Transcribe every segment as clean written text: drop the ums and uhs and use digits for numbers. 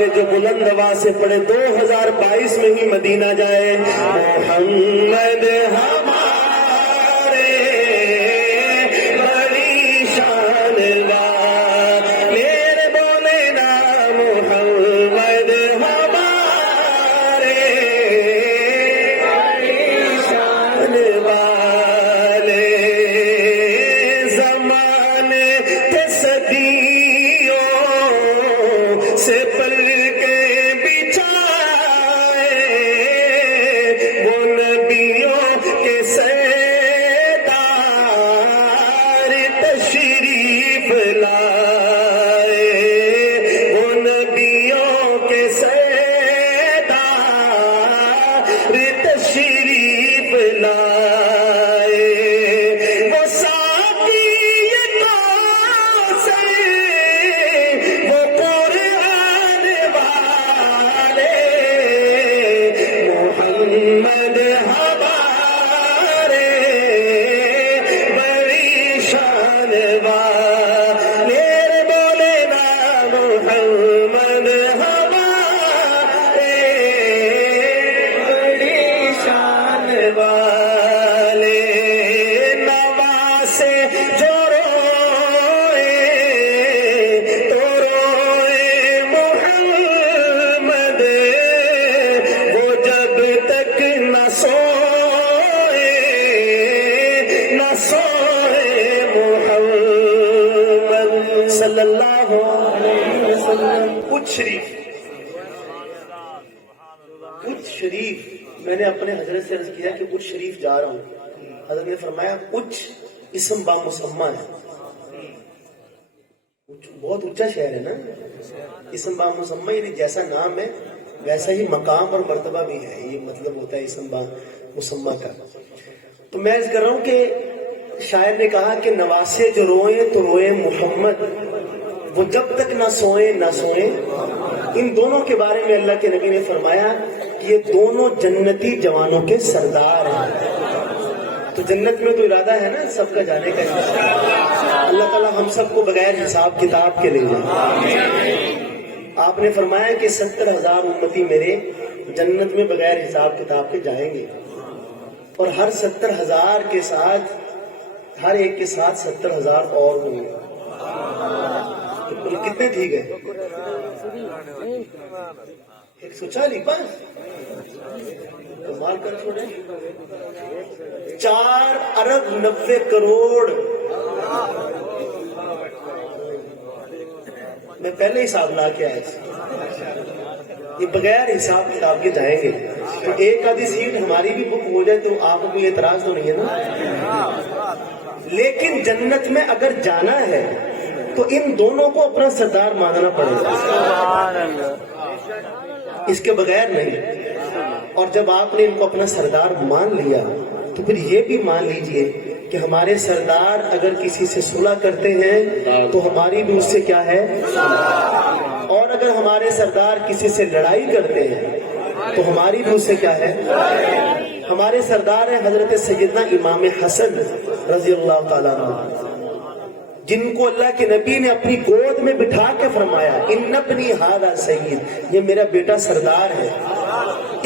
میرے جو بلند آواز سے پڑھے 2022 میں ہی مدینہ جائے. محمد ہمارے بڑی شان والے بولے نا محمد ہمارے بڑی شان والے. زمانے تھے صدیوں سے پل کے بچھائے وہ نبیوں کے سردار تشریف لائے. وہ نبیوں کے سردار تشریف لائے. وہ ساقی کوثر وہ قرآن والے محمد ہمارے بڑی شان والے بولے نا محمد ہمارے بڑی شان والے. نواسے جو روئے تو روئے محمد وہ جب تک نہ سوئے محمد صلی اللہ علیہ وسلم. کچھ شریف میں نے اپنے حضرت سے عرض کیا کہ کچھ شریف جا رہا ہوں. حضرت نے فرمایا کچھ اسم با مسمہ ہے. بہت اونچا شہر ہے نا. اسم با مسمہ یعنی جیسا نام ہے ویسا ہی مقام اور مرتبہ بھی ہے. یہ مطلب ہوتا ہے اسم با مسمہ کا. تو میں عرض کر رہا ہوں کہ شاعر نے کہا کہ نواسے جو روئے تو روئے محمد وہ جب تک نہ سوئے نہ سوئے. ان دونوں کے بارے میں اللہ کے نبی نے فرمایا کہ یہ دونوں جنتی جوانوں کے سردار ہیں. تو جنت میں تو ارادہ ہے نا سب کا جانے کا. اللہ تعالیٰ ہم سب کو بغیر حساب کتاب کے لے جائے. آپ نے فرمایا کہ 70,000 امتی میرے جنت میں بغیر حساب کتاب کے جائیں گے اور ہر 70,000 کے ساتھ ہر ایک کے ساتھ 70,000 اور ہوں گے. کتنے ٹھیک ہے 140 بس کمال کر چھوڑے. 4 ارب 90 کروڑ. میں پہلے حساب لا کے آیا. یہ بغیر حساب کتاب کے جائیں گے. تو ایک آدھی سیٹ ہماری بھی بک ہو جائے تو آپ کو یہ اعتراض تو نہیں ہے نا. لیکن جنت میں اگر جانا ہے تو ان دونوں کو اپنا سردار ماننا پڑے گا. اس کے بغیر نہیں. اور جب آپ نے ان کو اپنا سردار مان لیا تو پھر یہ بھی مان لیجئے کہ ہمارے سردار اگر کسی سے صلح کرتے ہیں تو ہماری بھی اس سے کیا ہے. اور اگر ہمارے سردار کسی سے لڑائی کرتے ہیں تو ہماری بھی اس سے کیا ہے. ہمارے سردار ہیں حضرت سیدنا امام حسن رضی اللہ تعالیٰ عنہ جن کو اللہ کے نبی نے اپنی گود میں بٹھا کے فرمایا ان ابنی ھذا سید, یہ میرا بیٹا سردار ہے.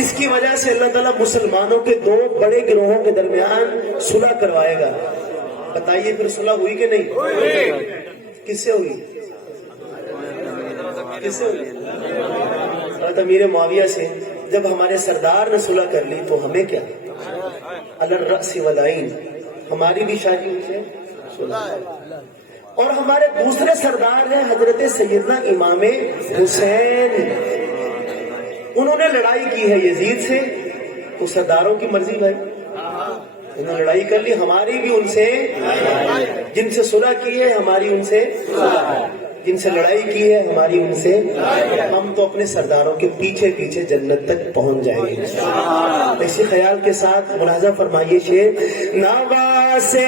اس کی وجہ سے اللہ تعالیٰ مسلمانوں کے 2 بڑے گروہوں کے درمیان صلح کروائے گا. بتائیے پھر صلح ہوئی کہ نہیں؟ کس سے ہوئی؟ کس سے ہوئی؟ حضرت امیر معاویہ سے. جب ہمارے سردار نے صلح کر لی تو ہمیں کیا علی الرأس والعین, ہماری بھی شادی ہوئی ہے صلح. اور ہمارے دوسرے سردار ہیں حضرت سیدنا امام حسین. انہوں نے لڑائی کی ہے یزید سے. تو سرداروں کی مرضی بھائی, انہوں نے لڑائی کر لی. ہماری بھی ان سے, جن سے صلح کی ہے ہماری ان سے, جن سے لڑائی کی ہے ہماری ان سے. ہم تو اپنے سرداروں کے پیچھے پیچھے جنت تک پہنچ جائیں گے. اسی خیال کے ساتھ ملاحظہ فرمائیے شعر نواسے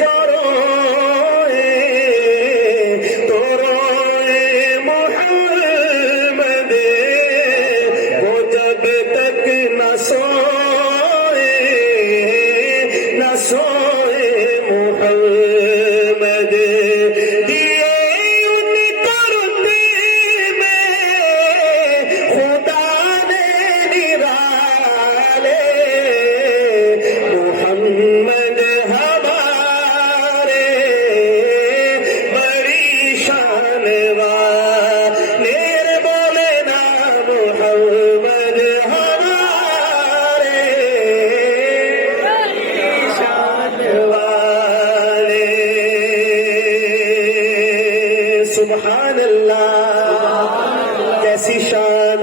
جو روئے تو روئے محمد وہ جب تک نہ سوئے نہ سوئے محمد. دیے ان کرتے میں سبحان اللہ، کیسی شان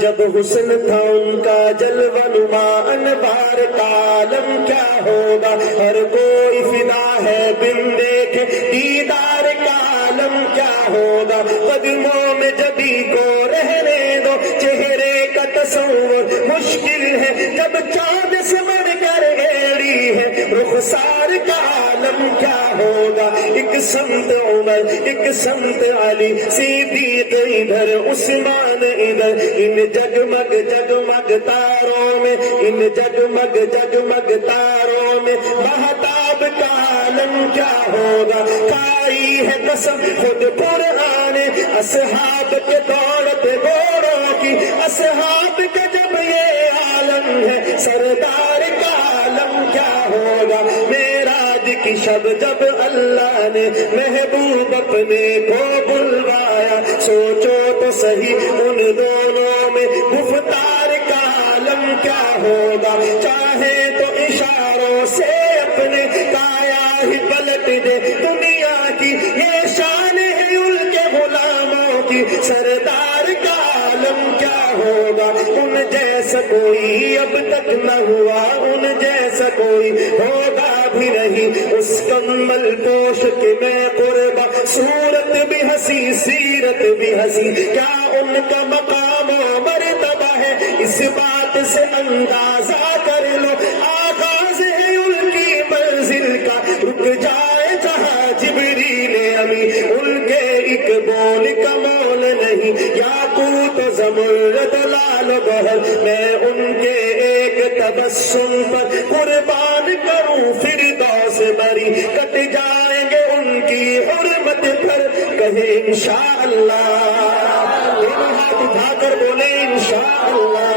جب حسن تھا ان کا جلوہ نما انوار کا عالم کیا ہوگا، ہر کوئی فدا ہے بن دیکھے دیدار کا عالم کیا ہوگا، قدموں میں جبھی کو رہنے دو چہرے کا تصور مشکل ہے، جب چاند سے بڑھ کر ایڑی ہے رخسار کا عالم کیا ہوگا، ایک سمت عمر ایک سمت علی صدیق ادھر عثمان ادھر، ان جگمگ جگمگ تاروں میں ان جگمگ جگمگ تاروں میں مہتاب کا عالم کیا ہوگا، کھائی ہے قسم خود قرآن اصحاب کے دولت گوروں کی، اصحاب کا جب یہ عالم ہے سردار کا عالم کیا ہوگا، معراج کی شب جب اللہ نے محبوب اپنے کو بلوایا، سوچو تو صحیح ان دونوں میں گفتار کا عالم کیا ہوگا، چاہے تو اشاروں سے اپنے کایا ہی پلٹ دے دنیا کی، یہ شان ہے ان کے غلاموں کی، سردار کا عالم کیا ہوگا، ان جیسا کوئی اب تک نہ ہوا، ان جیسا کوئی ہوگا بھی نہیں، اس کمل پوش کے میں قربا، صورت بھی ہنسی سیرت بھی ہنسی، کیا ان کا مقام و مرتبہ ہے، اس بات سے اندازہ کر لو، آغاز ہے ان کی منزل کا، رک جائے جہاں جبریل امی، ان کے ایک بول کا مول نہیں، یاقوت و زمرد لال و گوہر، میں ان کے ایک تبسم پر قربان کروں فردوس بری، کٹ جائیں گے ان کی حرمت پر، کہے انشاءاللہ، دونوں ہاتھ اٹھا کر بولے انشاءاللہ،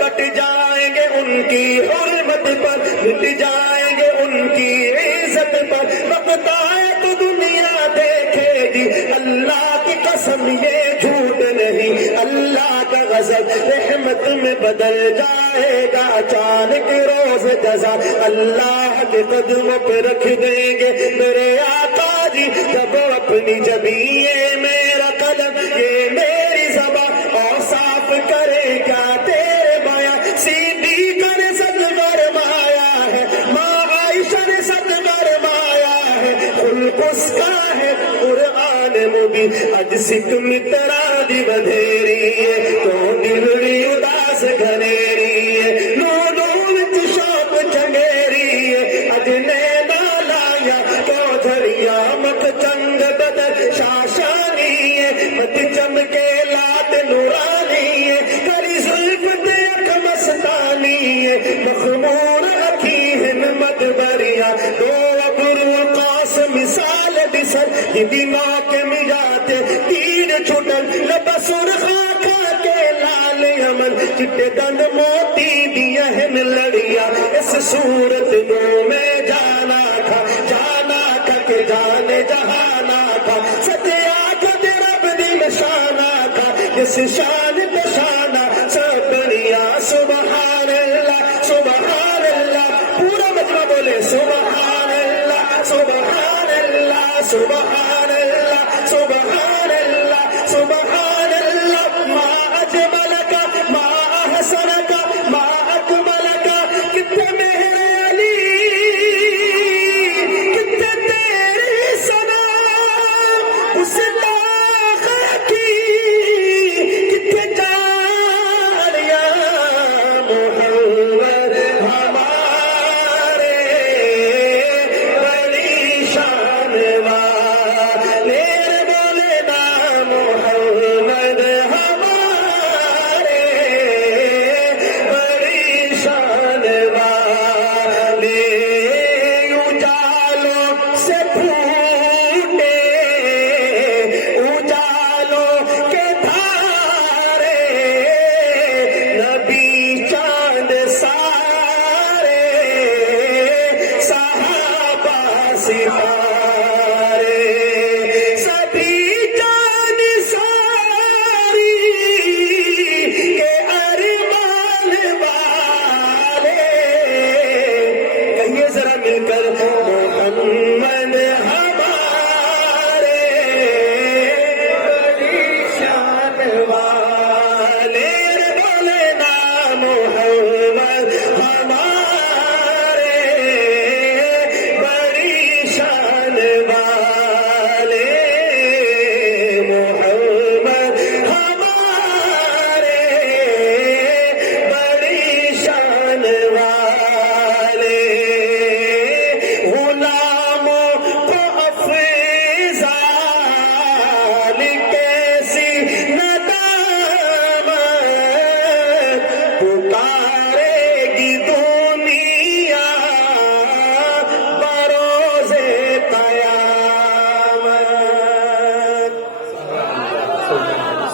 کٹ جائیں گے ان کی حرمت پر، مٹ جائیں گے ان کی عزت پر، وقت آئے تو دنیا دیکھے گی اللہ کی قسم یہ جھوٹ نہیں، اللہ کا غضب رحمت میں بدل جائے گا، اچانک روز جزا اللہ کے قدموں پہ رکھ دیں گے میرے آقا جی، جب اپنی جبیں یہ میرا قلم یہ میری زبان اور صاف کرے کیا تیرے بیاں، صدیق نے سب فرمایا ہے، ماں عائشہ نے سب فرمایا ہے، خلق اس کا ہے قرآن مبین، اج سکھ مترا دی بدھیری ہے تو دلڑی اداس گھنیری ہے، نو وچ شوق چنگیری ہے، اج نینا لایا کیوں جھڑیا مکھ چنگ بدل شاشانی ہے، مت چمکے لات نورانی ہے، کری زلف تے اکھ مستانی ہے، مخمور اکھی ہمت بریاں، دو ابرو قاس مثال بسر، یہ دماغ کے مجاتے تیر چھٹن، لبا سرخا کھا کے لال یمن، چٹے دند موتی دیا ہن لڑیا، اس صورت نو میں جانا کھا کہ جانے جہانا کھا، سچیا کھا رب دی نشانہ کھا، جس شان پشانہ سب بڑیا، سبحان اللہ سبحان اللہ، پورا مجمع بولے سبحان اللہ سبحان اللہ سبحان اللہ سبحان اللہ سبحان اللہ، ما اجملک ما احسنک ما اکملک، کتنے میرے علی کتنے تیری ثنا گستاخ کی، کتنے جان یا محمد ہمارے بڑی شان والے، بولے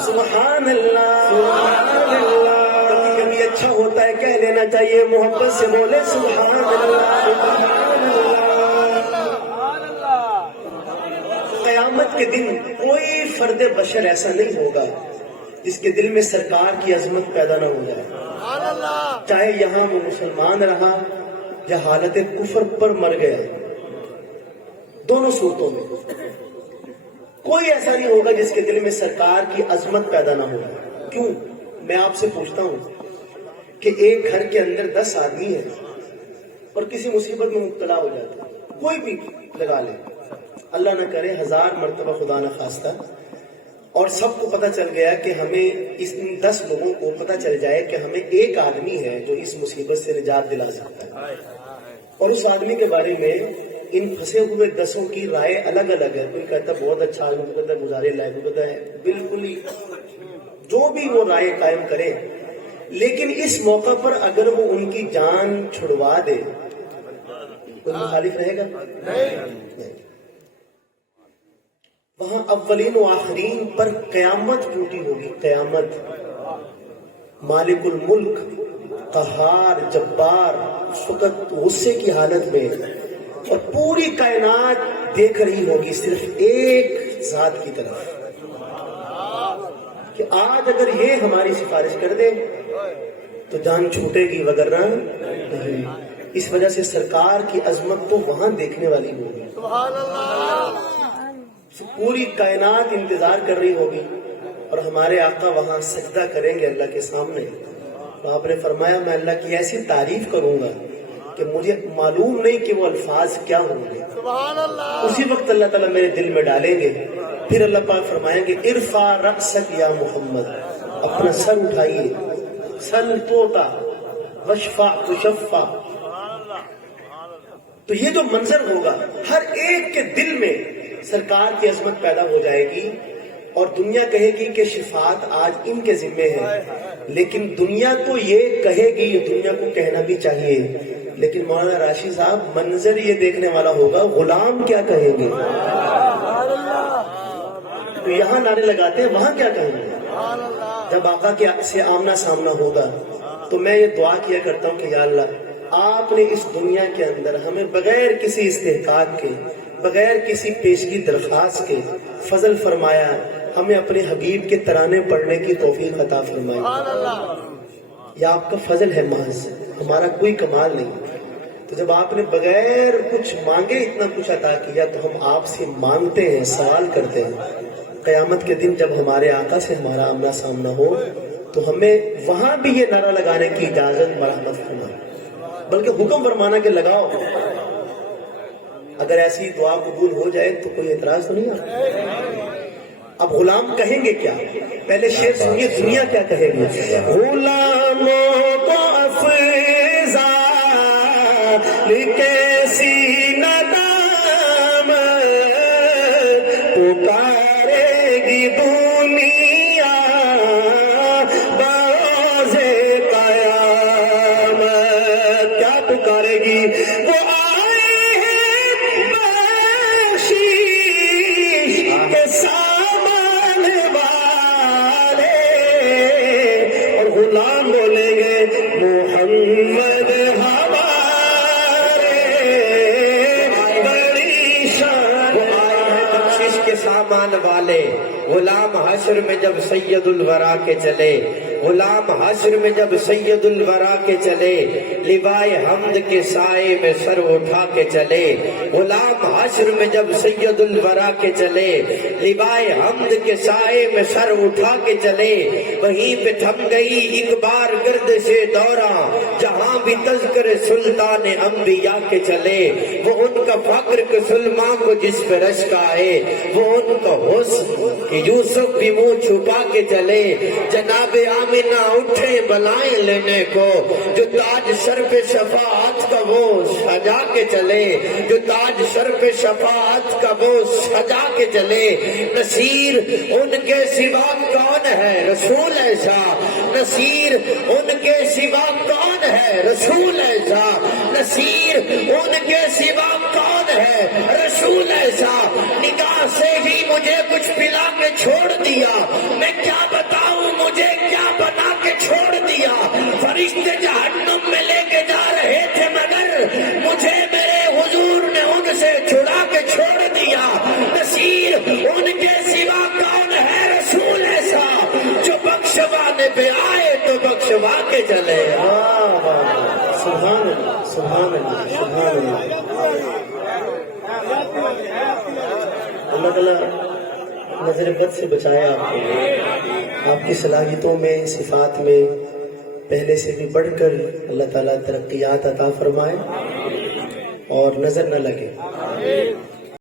سبحان اللہ سبحان اللہ. کبھی کبھی اچھا ہوتا ہے کہہ لینا چاہیے, محبت سے بولے سبحان اللہ سبحان اللہ. قیامت کے دن کوئی فرد بشر ایسا نہیں ہوگا جس کے دل میں سرکار کی عظمت پیدا نہ ہو جائے, چاہے یہاں وہ مسلمان رہا یا حالت کفر پر مر گیا. دونوں صورتوں میں کوئی ایسا نہیں ہوگا جس کے دل میں سرکار کی عظمت پیدا نہ ہو. کیوں؟ میں آپ سے پوچھتا ہوں کہ ایک گھر کے اندر 10 آدمی ہیں اور کسی مصیبت میں مبتلا ہو جاتا ہے, کوئی بھی لگا لے, اللہ نہ کرے 1000 مرتبہ خدا نہ خواستہ, اور سب کو پتہ چل گیا کہ ہمیں اس 10 لوگوں کو پتہ چل جائے کہ ہمیں ایک آدمی ہے جو اس مصیبت سے نجات دلا سکتا ہے, اور اس آدمی کے بارے میں ان پھنسے ہوئے 10 کی رائے الگ الگ ہے. کوئی کہتا ہے بہت اچھا آدمی, کوئی کہتا ہے گزارے لائق, کوئی کہتا ہے بالکل ہی جو بھی وہ رائے قائم کرے, لیکن اس موقع پر اگر وہ ان کی جان چھڑوا دے کوئی مخالف رہے گا؟ نہیں. وہاں اولین و آخرین پر قیامت ٹوٹی ہوگی. قیامت, مالک الملک, قہار, جبار, اس وقت غصے کی حالت میں, اور پوری کائنات دیکھ رہی ہوگی صرف ایک ذات کی طرف کہ آج اگر یہ ہماری سفارش کر دے تو جان چھوٹے گی, وگرنہ نہیں. اس وجہ سے سرکار کی عظمت تو وہاں دیکھنے والی ہوگی. سبحان اللہ. پوری کائنات انتظار کر رہی ہوگی اور ہمارے آقا وہاں سجدہ کریں گے اللہ کے سامنے. تو آپ نے فرمایا میں اللہ کی ایسی تعریف کروں گا کہ مجھے معلوم نہیں کہ وہ الفاظ کیا ہوں گے. سبحان اللہ. اسی وقت اللہ تعالیٰ میرے دل میں ڈالیں گے. پھر اللہ پاک فرمائیں گے ارفع رأسک یا محمد, اپنا سر اٹھائیے, سل توتا وشفع تشفع. تو یہ جو منظر ہوگا ہر ایک کے دل میں سرکار کی عظمت پیدا ہو جائے گی, اور دنیا کہے گی کہ شفاعت آج ان کے ذمے ہے. لیکن دنیا تو یہ کہے گی, یہ دنیا کو کہنا بھی چاہیے, لیکن مولانا راشد صاحب منظر یہ دیکھنے والا ہوگا غلام کیا کہیں گے. تو یہاں نعرے لگاتے ہیں, وہاں کیا کہیں گے. جب آقا کے سے آمنا سامنا ہوگا تو میں یہ دعا کیا کرتا ہوں کہ یا اللہ آپ نے اس دنیا کے اندر ہمیں بغیر کسی استحقاق کے, بغیر کسی پیشگی درخواست کے فضل فرمایا, ہمیں اپنے حبیب کے ترانے پڑھنے کی توفیق عطا فرمائی. یہ آپ کا فضل ہے محض, ہمارا کوئی کمال نہیں. تو جب آپ نے بغیر کچھ مانگے اتنا کچھ عطا کیا تو ہم آپ سے مانگتے ہیں, سوال کرتے ہیں. قیامت کے دن جب ہمارے آقا سے ہمارا آمنا سامنا ہو تو ہمیں وہاں بھی یہ نعرہ لگانے کی اجازت مرحمت فرما, بلکہ حکم فرمانا کہ لگاؤ. اگر ایسی دعا قبول ہو جائے تو کوئی اعتراض تو نہیں آتا. اب غلام کہیں گے کیا؟ پہلے شعر سنیے, دنیا کیا کہے گی. غلاموں کو افضال کیسی ندام پکارے گی دنیا بروز قیامت. کیا پکارے گی؟ وہ غلام بولیں گے محمد ہمارے بڑی شان. وہ آئے ہیں بخشش کے سامان والے. غلام حشر میں جب سید الورا کے چلے, غلام حشر میں جب سید الورا کے چلے, لوائے حمد کے سائے میں سر اٹھا کے چلے. غلام حشر میں جب سید الورا کے چلے, لوائے حمد کے سائے میں سر اٹھا کے چلے. وہیں پہ تھم گئی ایک بار گرد سے دورہ, جہاں بھی تذکر سلطان انبیاء کے چلے. وہ ان کا فخر کہ سلمان کو جس پہ رشک آئے, وہ ان کا حسن کہ یوسف بھی منہ چھپا کے چلے. جناب آمنہ اٹھے بلائیں لینے کو, جو تاج سر پہ شفاعت کا وہ سجا کے چلے, جو تاج سر پہ شفاعت کا وہ سجا کے چلے. نصیر ان کے سوا کون ہے رسول ایسا, نصیر ان کے سوا کون ہے رسول ایسا, نصیر ان کے سوا کون ہے رسول ایسا. نگاہ سے ہی مجھے کچھ پلا کے چھوڑ دیا, میں کیا کے چلے. واہ واہ سبحان اللہ سبحان اللہ سبحان اللہ. اللہ تعالیٰ نظر بد سے بچائے آپ کو. آپ کی صلاحیتوں میں صفات میں پہلے سے بھی بڑھ کر اللہ تعالیٰ ترقیات عطا فرمائے اور نظر نہ لگے.